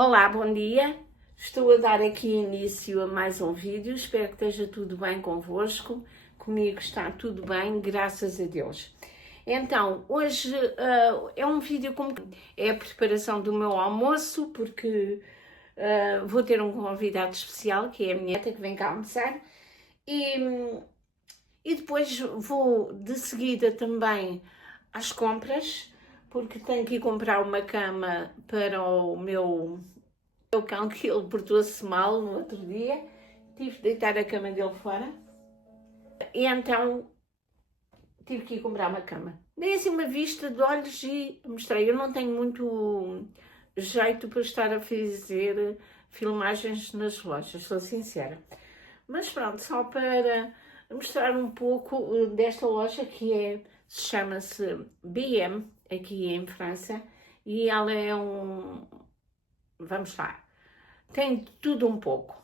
Olá, bom dia. Estou a dar aqui início a mais um vídeo. Espero que esteja tudo bem convosco. Comigo está tudo bem, graças a Deus. Então, hoje é um vídeo como é a preparação do meu almoço, porque vou ter um convidado especial, que é a minha neta, que vem cá almoçar. E depois vou de seguida também às compras, porque tenho que ir comprar uma cama para o meu cão, que ele portou-se mal no outro dia. Tive de deitar a cama dele fora. E então tive que ir comprar uma cama. Dei assim uma vista de olhos e mostrei. Eu não tenho muito jeito para estar a fazer filmagens nas lojas, sou sincera. Mas pronto, só para mostrar um pouco desta loja que chama-se BM, aqui em França, e ela é vamos lá, tem tudo um pouco.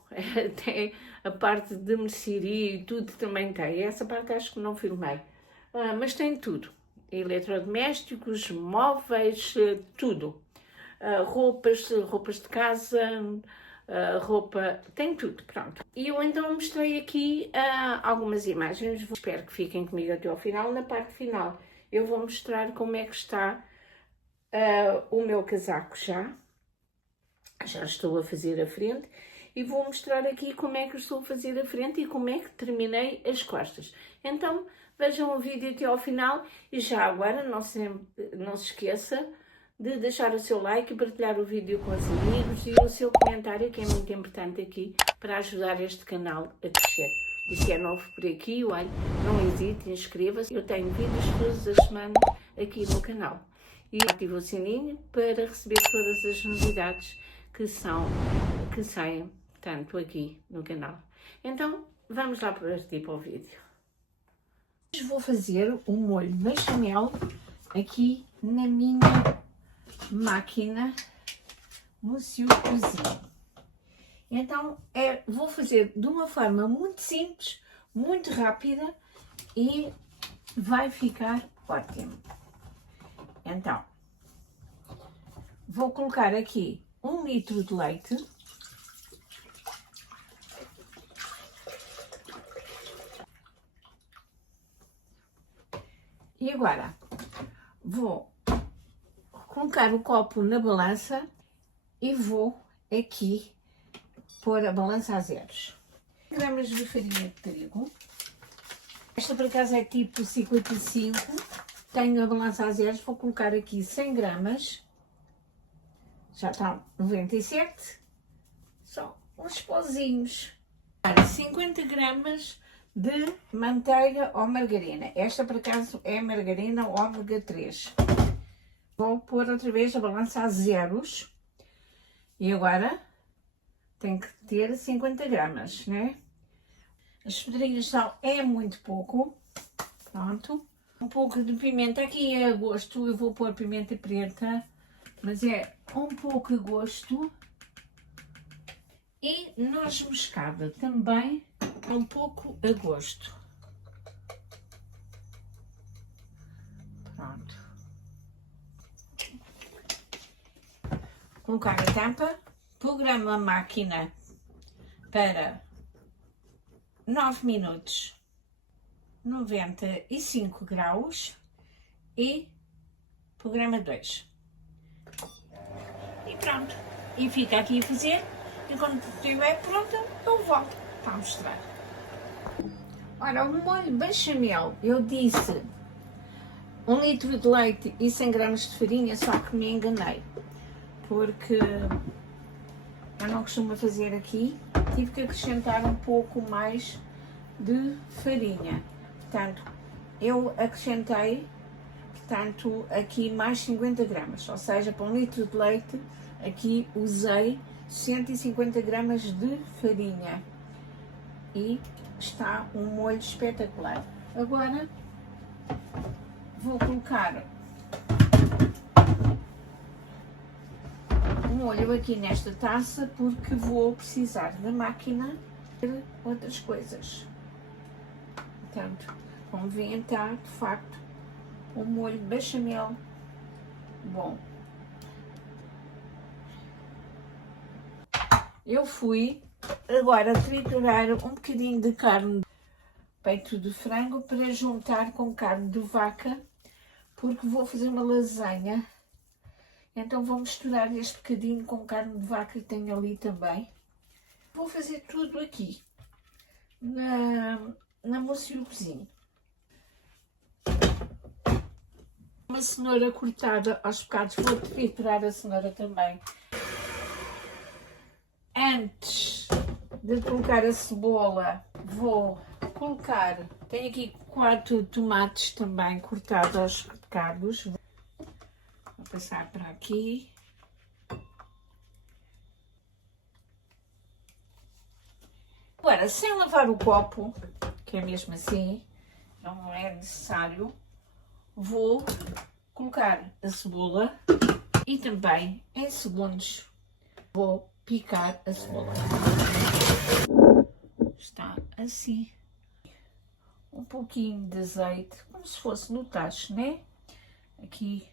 Tem a parte de mercearia e tudo também tem. Essa parte acho que não filmei. Mas tem tudo. Eletrodomésticos, móveis, tudo. Roupas de casa, roupa, tem tudo, pronto. E eu então mostrei aqui algumas imagens, espero que fiquem comigo até ao final. Na parte final eu vou mostrar como é que está o meu casaco já estou a fazer a frente e vou mostrar aqui como é que estou a fazer a frente e como é que terminei as costas. Então vejam o vídeo até ao final e já agora não se esqueça de deixar o seu like e partilhar o vídeo com os amigos e o seu comentário, que é muito importante aqui para ajudar este canal a crescer. E se é novo por aqui, olha, não hesite, inscreva-se. Eu tenho vídeos todas as semanas aqui no canal. E ative o sininho para receber todas as novidades que saem tanto aqui no canal. Então, vamos lá partir para o vídeo. Hoje vou fazer um molho bechamel aqui na minha máquina Monsieur Cozinha. Então, vou fazer de uma forma muito simples, muito rápida e vai ficar ótimo. Então, vou colocar aqui 1 litro de leite. E agora, vou colocar o copo na balança e vou aqui pôr a balança a zeros. Gramas de farinha de trigo. Esta por acaso é tipo 55. Tenho a balança a zeros, vou colocar aqui 100 gramas. Já estão 97. São uns pozinhos. 50 gramas de manteiga ou margarina. Esta por acaso é margarina ômega 3. Vou pôr outra vez a balança a zeros. E agora tem que ter 50 gramas, né? As pedrinhas é muito pouco. Pronto. Um pouco de pimenta, aqui é a gosto, eu vou pôr pimenta preta, mas é um pouco a gosto. E noz moscada também, um pouco a gosto. Pronto. Colocar a tampa, programa a máquina para 9 minutos. 95 graus e programa 2. E pronto. E fica aqui a fazer. E quando estiver pronta, eu volto para mostrar. Ora, o molho bechamel, eu disse 1 litro de leite e 100 gramas de farinha, só que me enganei. Porque eu não costumo fazer aqui. Tive que acrescentar um pouco mais de farinha. Portanto, eu acrescentei, portanto, aqui mais 50 gramas, ou seja, para 1 litro de leite, aqui usei 150 gramas de farinha e está um molho espetacular. Agora, vou colocar o molho aqui nesta taça, porque vou precisar da máquina para outras coisas. Portanto, convém estar, de facto, um molho bechamel bom. eu fui agora triturar um bocadinho de carne de peito de frango para juntar com carne de vaca, porque vou fazer uma lasanha. Então vou misturar este bocadinho com carne de vaca que tenho ali também. Vou fazer tudo aqui, na mocilhozinho. Uma cenoura cortada aos bocados, vou triturar a cenoura também. Antes de colocar a cebola, vou colocar, tenho aqui 4 tomates também cortados aos bocados. Vou passar para aqui. Agora, sem lavar o copo, que é mesmo assim, não é necessário, vou colocar a cebola e também, em segundos, vou picar a cebola. Está assim. Um pouquinho de azeite, como se fosse no tacho, né? Aqui.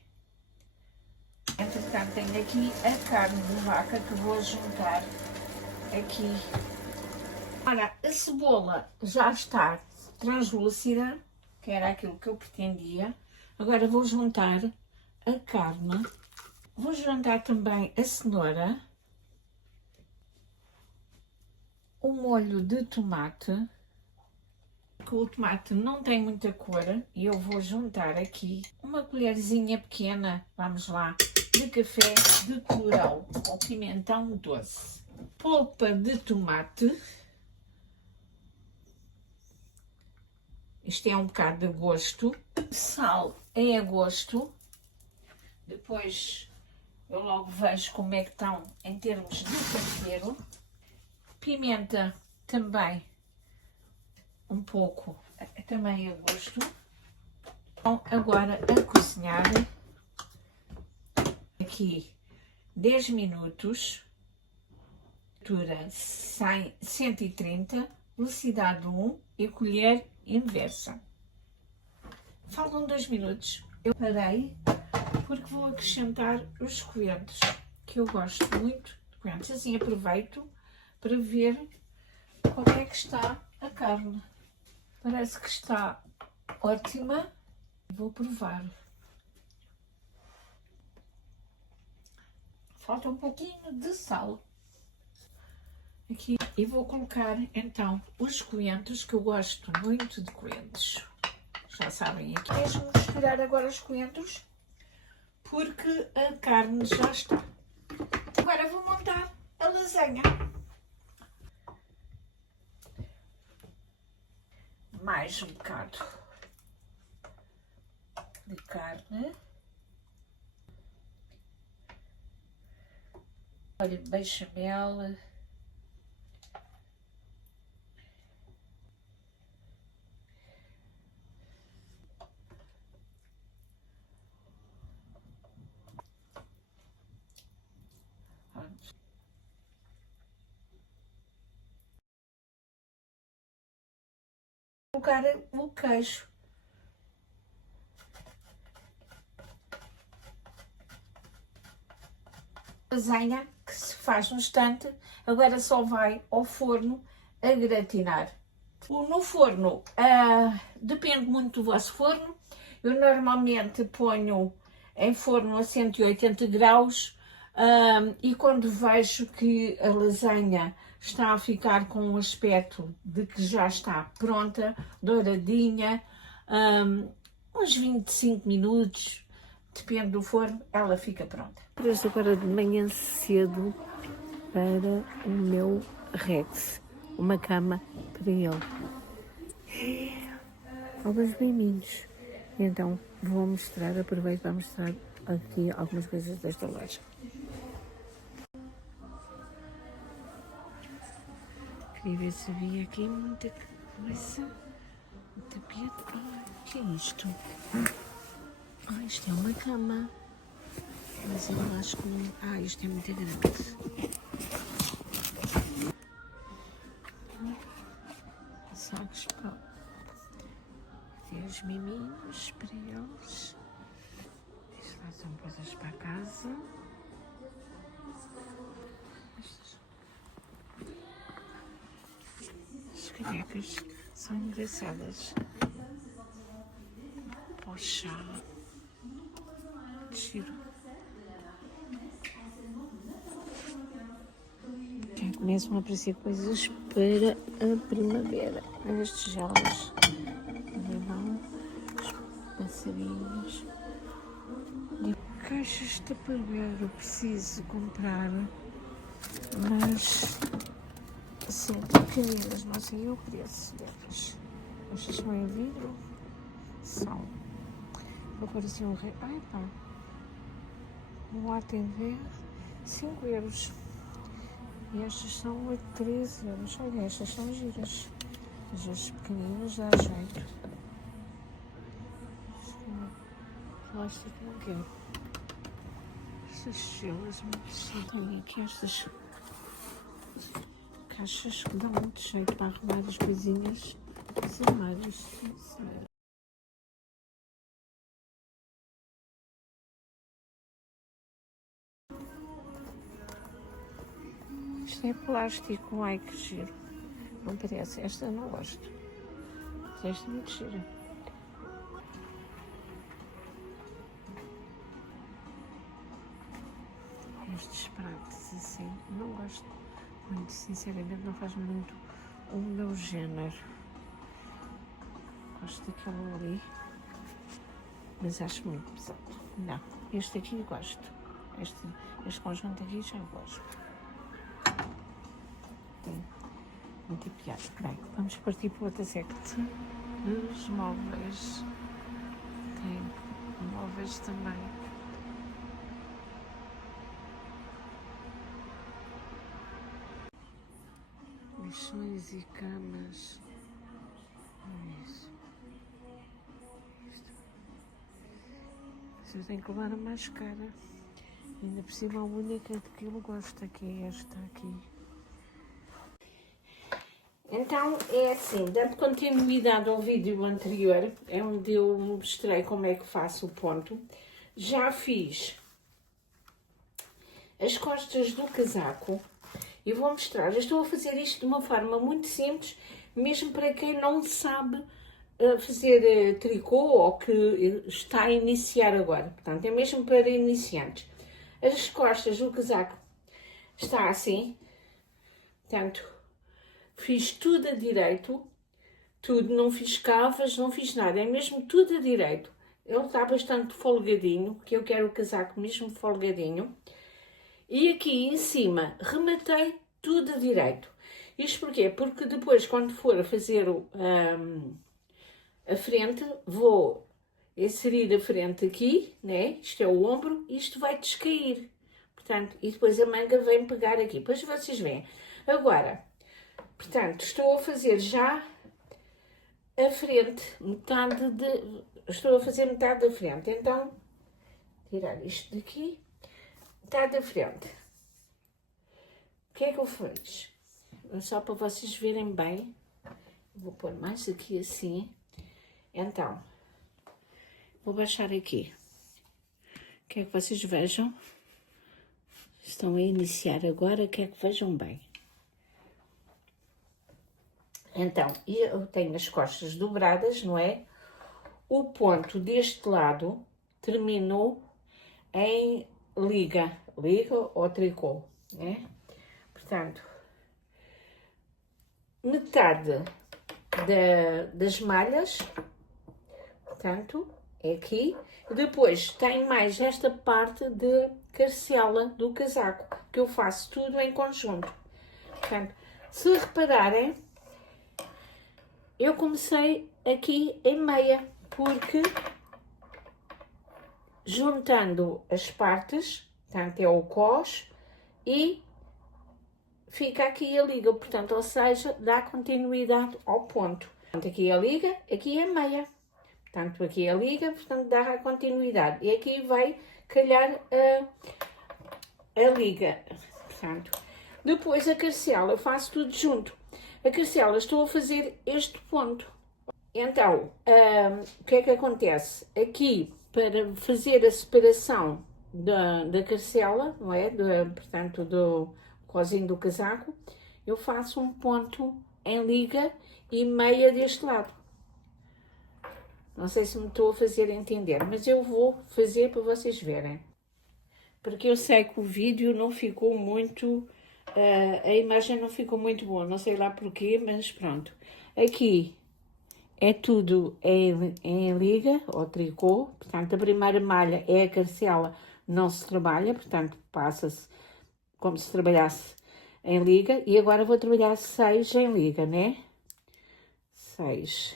Entretanto, tenho aqui a carne de vaca que vou juntar aqui. Ora, a cebola já está translúcida, que era aquilo que eu pretendia. Agora vou juntar a carne. Vou juntar também a cenoura. O molho de tomate. Que o tomate não tem muita cor e eu vou juntar aqui uma colherzinha pequena, vamos lá, de café de colorau ou pimentão doce. Polpa de tomate. Isto é um bocado de gosto. Sal é a gosto. Depois eu logo vejo como é que estão em termos de tempero. Pimenta também um pouco, também a gosto. Então, agora a cozinhar aqui 10 minutos, temperatura 130, velocidade 1 e colher inversa. Faltam 2 minutos. Eu parei porque vou acrescentar os coentros, que eu gosto muito de coentros. Assim aproveito para ver como é que está a carne. Parece que está ótima. Vou provar. Falta um pouquinho de sal. Aqui. E vou colocar então os coentros, que eu gosto muito de coentros. Já sabem aqui. Deixa-me misturar agora os coentros, porque a carne já está. Agora vou montar a lasanha. Mais um bocado de carne. Olha, bechamel. Colocar o queijo. Lasanha que se faz no instante, agora só vai ao forno a gratinar. No forno, depende muito do vosso forno. Eu normalmente ponho em forno a 180 graus e quando vejo que a lasanha está a ficar com um aspecto de que já está pronta, douradinha, uns 25 minutos, depende do forno, ela fica pronta. Preço agora de manhã cedo para o meu Rex, uma cama para ele. Alguns bem-vindos. Então vou mostrar, aproveito para mostrar aqui algumas coisas desta loja. Queria ver se havia aqui muita coisa. Um tapete. O que é isto? Isto é uma cama. Mas eu acho que não. Isto é muito grande. Sacos para ter os miminhos para eles. Isto lá são coisas para casa. bonecas são engraçadas. Poxa, giro. Já começam a aparecer coisas para a primavera. As tigelas, os passarinhos. Caixas de Tupperware eu preciso comprar, mas assim, pequeninas, não sei o preço delas. Estas são em vidro? São. Vou pôr assim um rei. Ai pá! Um ATV, 5 euros. E estas são 13 euros. Olha, estas são giras. Mas as pequeninas dá jeito. Plástico não quero. Estas gelas muito cedo. Olha aqui estas caixas que dão muito jeito para arrumar as coisinhas. Os armários. Isto é plástico, ai que giro. Não parece, esta eu não gosto. Esta é muito gira. Estes pratos assim, não gosto muito, sinceramente não faz muito o meu género. Gosto daquele ali, mas acho muito pesado. Não, este aqui gosto. Este conjunto aqui já gosto. Tem muita piada. Bem, vamos partir para outra secção dos móveis. Tem móveis também. Colchões e camas. Isso. Eu tenho que levar a mais cara. Ainda por cima a única de que eu gosto, que é esta aqui. Então é assim, dando continuidade ao vídeo anterior, é onde eu mostrei como é que faço o ponto. Já fiz as costas do casaco e vou mostrar. Eu estou a fazer isto de uma forma muito simples, mesmo para quem não sabe fazer tricô ou que está a iniciar agora. Portanto, é mesmo para iniciantes. As costas do casaco está assim. Portanto, fiz tudo a direito. Tudo, não fiz cavas, não fiz nada. É mesmo tudo a direito. Ele está bastante folgadinho, porque eu quero o casaco mesmo folgadinho. E aqui em cima, rematei tudo a direito. Isto porquê? Porque depois, quando for a fazer a frente, vou inserir a frente aqui, né? Isto é o ombro, e isto vai descair. Portanto, e depois a manga vem pegar aqui. Depois vocês veem. Agora, portanto, estou a fazer já a frente, estou a fazer metade da frente. Então, tirar isto daqui, metade da frente. O que é que eu fiz? Só para vocês verem bem. Vou pôr mais aqui assim. Então, vou baixar aqui. Quero que vocês vejam. Estão a iniciar agora, quero que vejam bem. Então, eu tenho as costas dobradas, não é? O ponto deste lado terminou em liga ou tricô, né? Portanto, metade das malhas, portanto, é aqui. Depois tem mais esta parte de carcela do casaco, que eu faço tudo em conjunto. Portanto, se repararem, eu comecei aqui em meia, porque juntando as partes, portanto, é o cós e fica aqui a liga, portanto, ou seja, dá continuidade ao ponto. Portanto, aqui a liga, aqui é meia. Portanto, aqui a liga, portanto, dá a continuidade. E aqui vai calhar a liga. Portanto, depois a carcela, eu faço tudo junto. A carcela, estou a fazer este ponto. Então, o que é que acontece? Aqui, para fazer a separação da carcela, não é? Portanto, do cozinho do casaco, eu faço um ponto em liga e meia deste lado. Não sei se me estou a fazer entender, mas eu vou fazer para vocês verem. Porque eu sei que o vídeo não ficou muito... a imagem não ficou muito boa, não sei lá porquê, mas pronto. Aqui é tudo em liga, ou tricô, portanto a primeira malha é a carcela, não se trabalha, portanto passa-se como se trabalhasse em liga, e agora vou trabalhar 6 em liga, né? 6.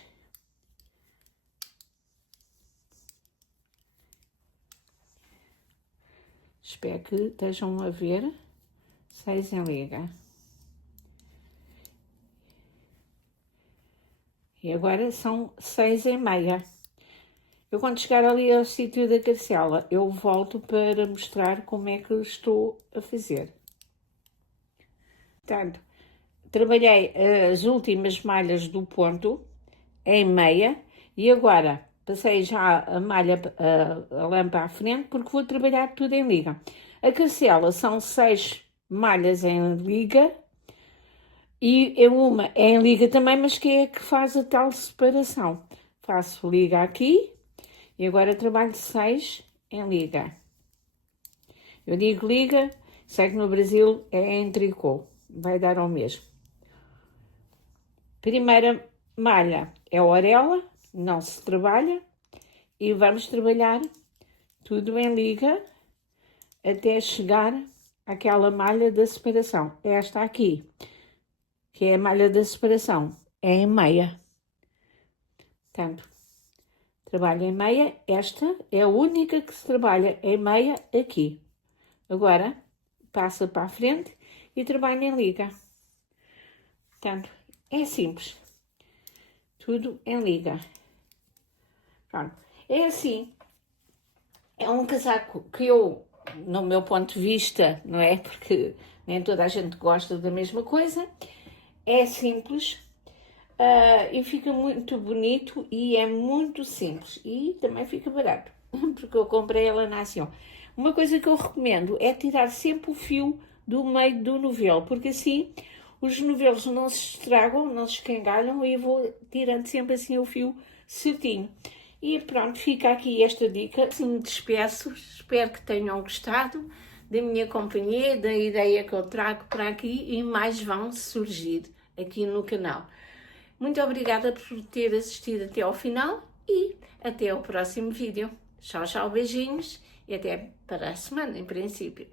Espero que estejam a ver. 6 em liga. E agora são 6 em meia. Eu quando chegar ali ao sítio da carcela, eu volto para mostrar como é que eu estou a fazer. Portanto, trabalhei as últimas malhas do ponto em meia e agora passei já a malha, a lã à frente, porque vou trabalhar tudo em liga. A carcela são 6 malhas em liga e uma é em liga também, mas que é a que faz a tal separação. Faço liga aqui e agora trabalho 6 em liga. Eu digo liga, sei que no Brasil é em tricô, vai dar ao mesmo. Primeira malha é a orelha, não se trabalha, e vamos trabalhar tudo em liga até chegar àquela malha da separação. Esta aqui, que é a malha da separação, é em meia. Portanto, trabalho em meia, esta é a única que se trabalha em meia aqui. Agora, passa para a frente e trabalho em liga. Portanto, é simples. Tudo em liga. Pronto. É assim. É um casaco que eu, no meu ponto de vista, não é? Porque nem toda a gente gosta da mesma coisa. É simples. E fica muito bonito e é muito simples. E também fica barato. Porque eu comprei ela na Ação. Uma coisa que eu recomendo é tirar sempre o fio do meio do novelo. Porque assim os novelos não se estragam, não se escangalham e eu vou tirando sempre assim o fio certinho. E pronto, fica aqui esta dica. Assim me despeço, espero que tenham gostado da minha companhia, da ideia que eu trago para aqui e mais vão surgir aqui no canal. Muito obrigada por ter assistido até ao final e até ao próximo vídeo. Tchau, tchau, beijinhos e até para a semana, em princípio.